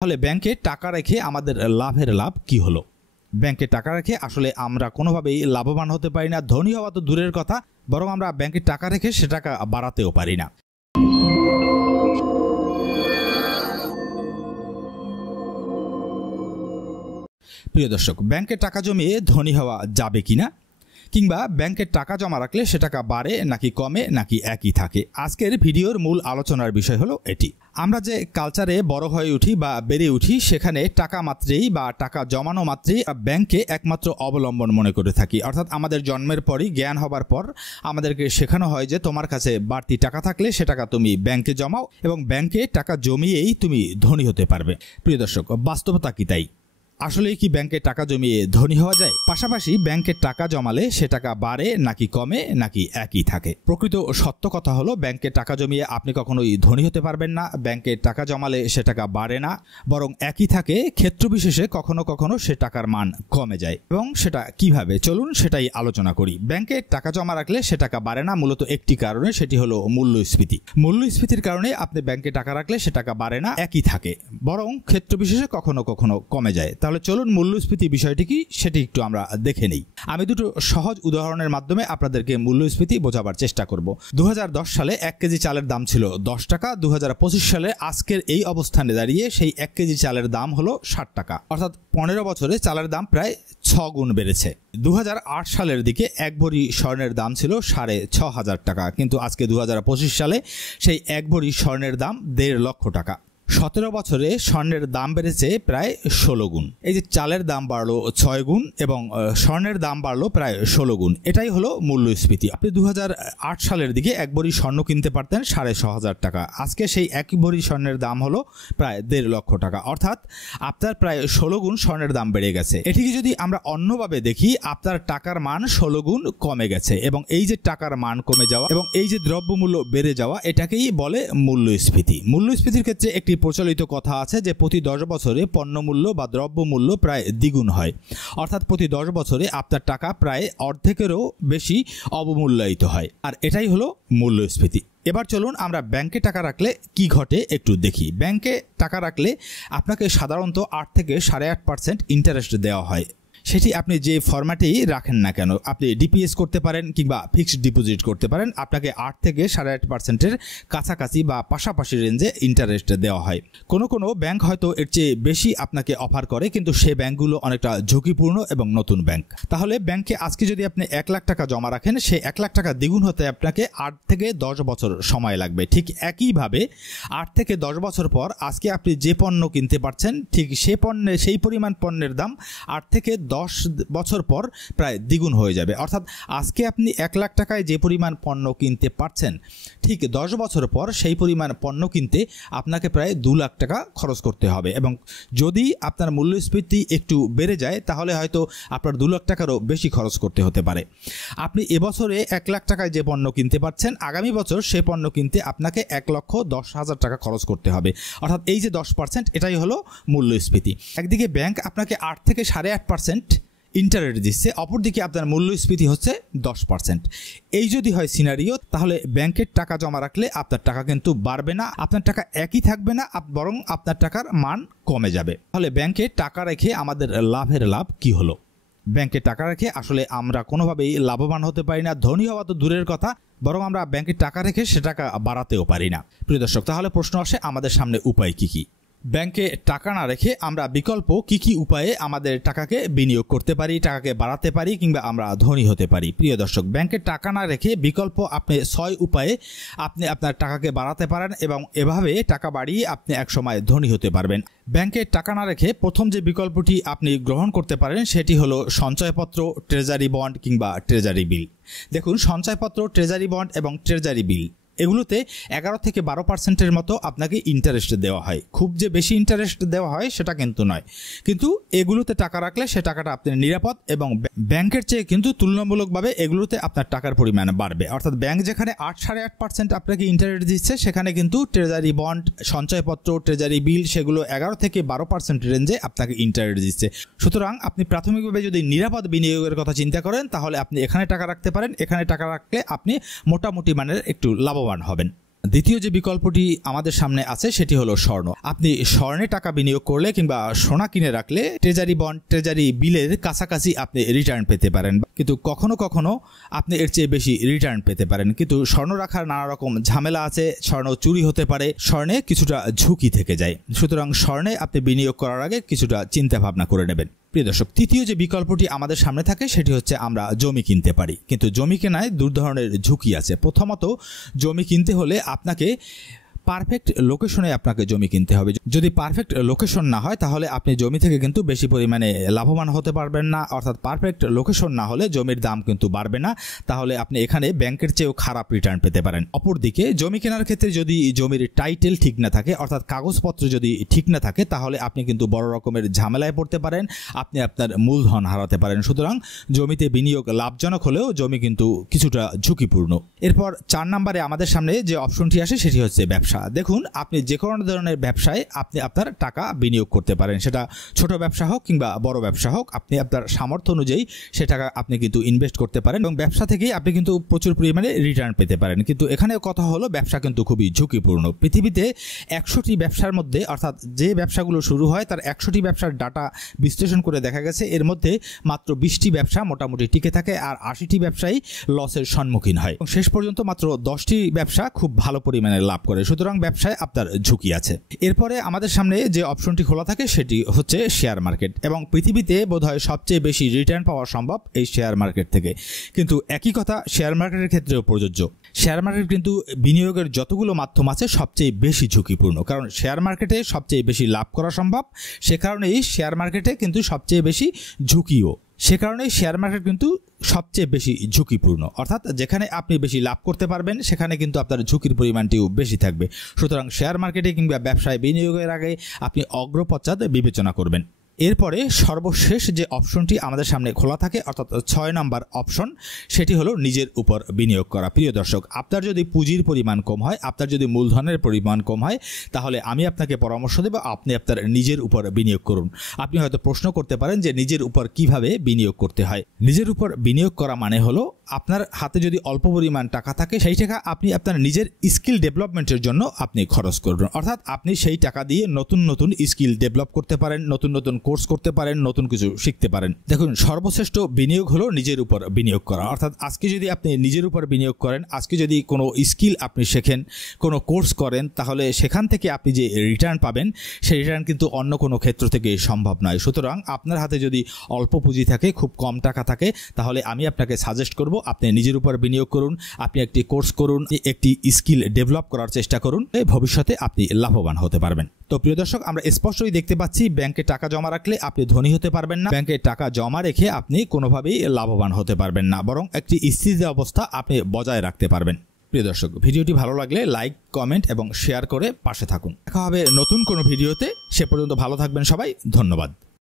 তাহলে ব্যাংকে টাকা রেখে আমাদের লাভের লাভ কি হলো? ব্যাংকে টাকা রেখে আসলে আমরা কোনোভাবেই লাভবান হতে পারি না, ধনী হওয়া তো দূরের কথা, বরং আমরা ব্যাংকে টাকা রেখে সে টাকা বাড়াতেও পারি না। প্রিয় দর্শক, ব্যাংকে টাকা জমিয়ে ধনী হওয়া যাবে কিনা, কিংবা ব্যাংকের টাকা জমা রাখলে সে টাকা বাড়ে নাকি কমে নাকি একই থাকে, আজকের ভিডিওর মূল আলোচনার বিষয় হলো এটি। আমরা যে কালচারে বড় হয়ে উঠি বা বেড়ে উঠি, সেখানে টাকা মাত্রেই বা টাকা জমানো মাত্রেই ব্যাংকে একমাত্র অবলম্বন মনে করে থাকি। অর্থাৎ আমাদের জন্মের পরই, জ্ঞান হবার পর আমাদেরকে শেখানো হয় যে তোমার কাছে বাড়তি টাকা থাকলে সে টাকা তুমি ব্যাংকে জমাও এবং ব্যাংকে টাকা জমিয়েই তুমি ধনী হতে পারবে। প্রিয় দর্শক, বাস্তবতা কি তাই? আসলে কি ব্যাংকে টাকা জমিয়ে ধনী হওয়া যায়? পাশাপাশি ব্যাংকে টাকা জমালে সে টাকা বাড়ে নাকি কমে নাকি একই থাকে? প্রকৃত সত্য কথা হলো, ব্যাংকে টাকা জমিয়ে আপনি কখনোই ধনী হতে পারবেন না। ব্যাংকে টাকা জমালে সে টাকা বাড়ে না, বরং একই থাকে। ক্ষেত্র বিশেষে কখনো কখনো সে টাকার মান কমে যায়। এবং সেটা কিভাবে, চলুন সেটাই আলোচনা করি। ব্যাংকে টাকা জমা রাখলে সে টাকা বাড়ে না মূলত একটি কারণে, সেটি হলো মূল্যস্ফীতি। মূল্যস্ফীতির কারণে আপনি ব্যাংকে টাকা রাখলে সে টাকা বাড়ে না, একই থাকে, বরং ক্ষেত্র বিশেষে কখনো কখনো কমে যায়। তাহলে চলুন মূল্যস্ফীতি বিষয়টি কি সেটি একটু আমরা দেখে নেই। আমি দুটো সহজ উদাহরণের মাধ্যমে আপনাদেরকে মূল্যস্ফীতি বোঝাবার চেষ্টা করব। 2010 সালে 1 কেজি চালের দাম ছিল 10 টাকা। 2025 সালে আজকের এই অবস্থানে দাঁড়িয়ে সেই 1 কেজি চালের দাম হলো 60 টাকা। অর্থাৎ 15 বছরে চালের দাম প্রায় 6 গুণ বেড়েছে। 2008 সালের দিকে 1 ভরি স্বর্ণের দাম ছিল 6,500 টাকা, কিন্তু আজকে 2025 সালে সেই 1 ভরি স্বর্ণের দাম 1.5 লক্ষ টাকা। 17 বছরে স্বর্ণের দাম বেড়েছে প্রায় 16 গুণ। এই যে চালের দাম বাড়লো 6 গুণ এবং স্বর্ণের দাম বাড়লো প্রায় 16 গুণ। এটাই হলো মূল্যস্ফীতি। আপনি 2008 সালের দিকে 1 ভরি স্বর্ণ কিনতে পারতেন 6,500 টাকা। আজকে সেই 1 ভরি স্বর্ণের দাম হলো প্রায় 1.5 লক্ষ টাকা। অর্থাৎ আপনার প্রায় 16 গুণ স্বর্ণের দাম বেড়ে গেছে। এটিকে যদি আমরা অন্যভাবে দেখি, আপনার টাকার মান 16 গুণ কমে গেছে এবং এই যে টাকার মান কমে যাওয়া এবং এই যে দ্রব্যমূল্য বেড়ে যাওয়া, এটাকেই বলে মূল্যস্ফীতি। মূল্যস্ফীতির ক্ষেত্রে একটি প্রচলিত কথা আছে যে প্রতি 10 বছরে পণ্যমূল্য বা দ্রব্যমূল্য প্রায় দ্বিগুণ হয়। অর্থাৎ প্রতি 10 বছরে আপনার টাকা প্রায় অর্ধেকেরও বেশি অবমূল্যায়িত হয়, আর এটাই হলো মূল্যস্ফীতি। এবার চলুন আমরা ব্যাংকে টাকা রাখলে কি ঘটে একটু দেখি। ব্যাংকে টাকা রাখলে আপনাকে সাধারণত 8 থেকে 8.5% ইন্টারেস্ট দেওয়া হয়। সেটি আপনি যে ফরম্যাটেই রাখেন না কেন, আপনি ডিপিএস করতে পারেন কিংবা ফিক্সড ডিপোজিট করতে পারেন, আপনাকে 8 থেকে 8.5%-এর কাছাকাছি বা পাশাপাশি রেঞ্জে ইন্টারেস্ট দেওয়া হয়। কোনো কোনো ব্যাংক হয়তো এর চেয়ে বেশি আপনাকে অফার করে, কিন্তু সে ব্যাংকগুলো অনেকটা ঝুঁকিপূর্ণ এবং নতুন ব্যাংক। তাহলে ব্যাংকে আজকে যদি আপনি 1 লাখ টাকা জমা রাখেন, সেই 1 লাখ টাকা দ্বিগুণ হতে আপনাকে 8 থেকে 10 বছর সময় লাগবে। ঠিক একইভাবে 8 থেকে 10 বছর পর আজকে আপনি যে পণ্য কিনতে পারছেন, ঠিক সেই পরিমাণ পণ্যের দাম 8 থেকে 10 বছর পর প্রায় দ্বিগুণ হয়ে যাবে। অর্থাৎ আজকে আপনি 1 লাখ টাকায় যে পরিমাণ পণ্য কিনতে পারছেন, ঠিক 10 বছর পর সেই পরিমাণ পণ্য কিনতে আপনাকে প্রায় 2 লাখ টাকা খরচ করতে হবে। এবং যদি আপনার মূল্যস্ফীতি একটু বেড়ে যায়, তাহলে হয়তো আপনার 2 লাখ টাকারও বেশি খরচ করতে হতে পারে। আপনি এবছরে 1 লাখ টাকায় যে পণ্য কিনতে পারছেন, আগামী বছর সে পণ্য কিনতে আপনাকে 1,10,000 টাকা খরচ করতে হবে। অর্থাৎ এই যে 10%, এটাই হলো মূল্যস্ফীতি। একদিকে ব্যাংক আপনাকে 8 থেকে 8.5% ইন্টারেস্ট দিচ্ছে, অপরদিকে আপনার মূল্যস্ফীতি হচ্ছে 10%। এই যদি হয় সিনারিও, তাহলে ব্যাংকের টাকা জমা রাখলে আপনার টাকা কিন্তু বাড়বে না, আপনার টাকা একই থাকবে না, বরং আপনার টাকার মান কমে যাবে। তাহলে ব্যাংকে টাকা রেখে আমাদের লাভের লাভ কি হলো? ব্যাংকে টাকা রেখে আসলে আমরা কোনোভাবেই লাভবান হতে পারি না, ধনী হওয়া তো দূরের কথা, বরং আমরা ব্যাংকে টাকা রেখে সে টাকা বাড়াতেও পারি না। প্রিয় দর্শক, তাহলে প্রশ্ন আসে আমাদের সামনে উপায় কি কি? ব্যাংকে টাকা না রেখে আমরা বিকল্প কি কি উপায়ে আমাদের টাকাকে বিনিয়োগ করতে পারি, টাকাকে বাড়াতে পারি কিংবা আমরা ধনী হতে পারি? প্রিয় দর্শক, ব্যাংকে টাকা না রেখে বিকল্প আপনি 6 উপায়ে আপনি আপনার টাকাকে বাড়াতে পারেন এবং এভাবে টাকা বাড়িয়ে আপনি একসময় ধনী হতে পারবেন। ব্যাংকে টাকা না রেখে প্রথম যে বিকল্পটি আপনি গ্রহণ করতে পারেন, সেটি হলো সঞ্চয়পত্র, ট্রেজারি বন্ড কিংবা ট্রেজারি বিল। দেখুন, সঞ্চয়পত্র, ট্রেজারি বন্ড এবং ট্রেজারি বিল, এগুলোতে 11 থেকে 12%-এর মতো আপনাকে ইন্টারেস্ট দেওয়া হয়। খুব যে বেশি ইন্টারেস্ট দেওয়া হয় সেটা কিন্তু নয়, কিন্তু এগুলোতে টাকা রাখলে সে টাকাটা আপনার নিরাপদ এবং ব্যাংকের চেয়ে কিন্তু তুলনামূলকভাবে এগুলোতে আপনার টাকার পরিমাণ বাড়বে। অর্থাৎ ব্যাংক যেখানে 8.5% আপনাকে ইন্টারেস্ট দিচ্ছে, সেখানে কিন্তু ট্রেজারি বন্ড, সঞ্চয়পত্র, ট্রেজারি বিল সেগুলো 11 থেকে 12% রেঞ্জে আপনাকে ইন্টারেস্ট দিচ্ছে। সুতরাং আপনি প্রাথমিকভাবে যদি নিরাপদ বিনিয়োগের কথা চিন্তা করেন, তাহলে আপনি এখানে টাকা রাখতে পারেন। এখানে টাকা রাখলে আপনি মোটামুটি মানের একটু লাভবান হবেন। দ্বিতীয় যে বিকল্পটি আমাদের সামনে আছে সেটি হলো স্বর্ণ। আপনি স্বর্ণে টাকা বিনিয়োগ করলে কিংবা সোনা কিনে রাখলে ট্রেজারি বন্ড, ট্রেজারি বিলের কাছাকাছি আপনি রিটার্ন পেতে পারেন, কিন্তু কখনো কখনো আপনি এর চেয়ে বেশি রিটার্ন পেতে পারেন। কিন্তু স্বর্ণ রাখার নানা রকম ঝামেলা আছে, স্বর্ণ চুরি হতে পারে, স্বর্ণে কিছুটা ঝুঁকি থেকে যায়। সুতরাং স্বর্ণে আপনি বিনিয়োগ করার আগে কিছুটা চিন্তা ভাবনা করে নেবেন। প্রিয় দর্শক, তৃতীয় যে বিকল্পটি আমাদের সামনে থাকে সেটি হচ্ছে আমরা জমি কিনতে পারি, কিন্তু জমি কেনায় দু ধরনের ঝুঁকি আছে। প্রথমত, জমি কিনতে হলে আপনাকে পারফেক্ট লোকেশনে আপনাকে জমি কিনতে হবে। যদি পারফেক্ট লোকেশন না হয় তাহলে আপনি জমি থেকে কিন্তু বেশি পরিমাণে লাভবান হতে পারবেন না। অর্থাৎ পারফেক্ট লোকেশন না হলে জমির দাম কিন্তু বাড়বে না, তাহলে আপনি এখানে ব্যাংকের চেয়েও খারাপ রিটার্ন পেতে পারেন। অপরদিকে জমি কেনার ক্ষেত্রে যদি জমির টাইটেল ঠিক না থাকে, অর্থাৎ কাগজপত্র যদি ঠিক না থাকে, তাহলে আপনি কিন্তু বড় রকমের ঝামেলায় পড়তে পারেন, আপনি আপনার মূলধন হারাতে পারেন। সুতরাং জমিতে বিনিয়োগ লাভজনক হলেও জমি কিন্তু কিছুটা ঝুঁকিপূর্ণ। এরপর 4 নম্বরে আমাদের সামনে যে অপশনটি আসে সেটি হচ্ছে ব্যবসা। দেখুন, আপনি যে কোনো ধরনের ব্যবসায় আপনি আপনার টাকা বিনিয়োগ করতে পারেন, সেটা ছোট ব্যবসা হোক কিংবা বড় ব্যবসা হোক, আপনি আপনার সামর্থ্য অনুযায়ী সে টাকা আপনি কিন্তু ইনভেস্ট করতে পারেন এবং ব্যবসা থেকেই আপনি কিন্তু প্রচুর পরিমাণে রিটার্ন পেতে পারেন। কিন্তু এখানে কথা হলো ব্যবসা কিন্তু খুবই ঝুঁকিপূর্ণ। পৃথিবীতে 100টি ব্যবসার মধ্যে, অর্থাৎ যে ব্যবসাগুলো শুরু হয় তার 100টি ব্যবসার ডাটা বিশ্লেষণ করে দেখা গেছে এর মধ্যে মাত্র 20টি ব্যবসা মোটামুটি টিকে থাকে আর 80টি ব্যবসায়ী লসের সম্মুখীন হয় এবং শেষ পর্যন্ত মাত্র 10টি ব্যবসা খুব ভালো পরিমাণে লাভ করে। সুতরাং ব্যবসায় আপনার ঝুঁকি আছে। এরপরে আমাদের সামনে যে অপশনটি খোলা থাকে সেটি হচ্ছে শেয়ার মার্কেট, এবং পৃথিবীতে বোধহয় সবচেয়ে বেশি রিটার্ন পাওয়া সম্ভব এই শেয়ার মার্কেট থেকে। কিন্তু একই কথা শেয়ার মার্কেটের ক্ষেত্রেও প্রযোজ্য। শেয়ার মার্কেট কিন্তু বিনিয়োগের যতগুলো মাধ্যম আছে সবচেয়ে বেশি ঝুঁকিপূর্ণ, কারণ শেয়ার মার্কেটে সবচেয়ে বেশি লাভ করা সম্ভব, সে কারণেই শেয়ার মার্কেটে কিন্তু সবচেয়ে বেশি ঝুঁকিও। সে কারণে শেয়ার মার্কেট কিন্তু সবচেয়ে বেশি ঝুঁকিপূর্ণ, অর্থাৎ যেখানে আপনি বেশি লাভ করতে পারবেন সেখানে কিন্তু আপনার ঝুঁকির পরিমাণটিও বেশি থাকবে। সুতরাং শেয়ার মার্কেটে কিংবা ব্যবসায় বিনিয়োগের আগে আপনি অগ্রপশ্চাৎ বিবেচনা করবেন। এরপরে সর্বশেষ যে অপশনটি আমাদের সামনে খোলা থাকে, অর্থাৎ 6 নম্বর অপশন, সেটি হলো নিজের উপর বিনিয়োগ করা। প্রিয় দর্শক, আপনার যদি পুঁজির পরিমাণ কম হয়, আপনার যদি মূলধনের পরিমাণ কম হয়, তাহলে আমি আপনাকে পরামর্শ দেব আপনি আপনার নিজের উপর বিনিয়োগ করুন। আপনি হয়তো প্রশ্ন করতে পারেন যে নিজের উপর কিভাবে বিনিয়োগ করতে হয়। নিজের উপর বিনিয়োগ করা মানে হলো আপনার হাতে যদি অল্প পরিমাণ টাকা থাকে সেই টাকা আপনি আপনার নিজের স্কিল ডেভেলপমেন্টের জন্য আপনি খরচ করবেন। অর্থাৎ আপনি সেই টাকা দিয়ে নতুন নতুন স্কিল ডেভেলপ করতে পারেন, নতুন নতুন কোর্স করতে পারেন, নতুন কিছু শিখতে পারেন। দেখুন, সর্বশ্রেষ্ঠ বিনিয়োগ হলো নিজের উপর বিনিয়োগ করা। অর্থাৎ আজকে যদি আপনি নিজের উপর বিনিয়োগ করেন, আজকে যদি কোনো স্কিল আপনি শেখেন, কোনো কোর্স করেন, তাহলে সেখান থেকে আপনি যে রিটার্ন পাবেন সেই রিটার্ন কিন্তু অন্য কোনো ক্ষেত্র থেকে সম্ভব নয়। সুতরাং আপনার হাতে যদি অল্প পুঁজি থাকে, খুব কম টাকা থাকে, তাহলে আমি আপনাকে সাজেস্ট করব আপনি নিজের উপর বিনিয়োগ করুন, আপনি একটি কোর্স করুন, একটি স্কিল ডেভেলপ করার চেষ্টা করুন, ভবিষ্যতে আপনি লাভবান হতে পারবেন। তো প্রিয় দর্শক, আমরা স্পষ্টই দেখতে পাচ্ছি ব্যাংকে টাকা জমা রাখলে আপনি ধনী হতে পারবেন না, ব্যাংকে টাকা জমা রেখে আপনি কোনোভাবেই লাভবান হতে পারবেন না, বরং একটি স্থির অবস্থা আপনি বজায় রাখতে পারবেন। প্রিয় দর্শক, ভিডিওটি ভালো লাগলে লাইক, কমেন্ট এবং শেয়ার করে পাশে থাকুন। দেখা হবে নতুন কোনো ভিডিওতে। সে পর্যন্ত ভালো থাকবেন সবাই। ধন্যবাদ।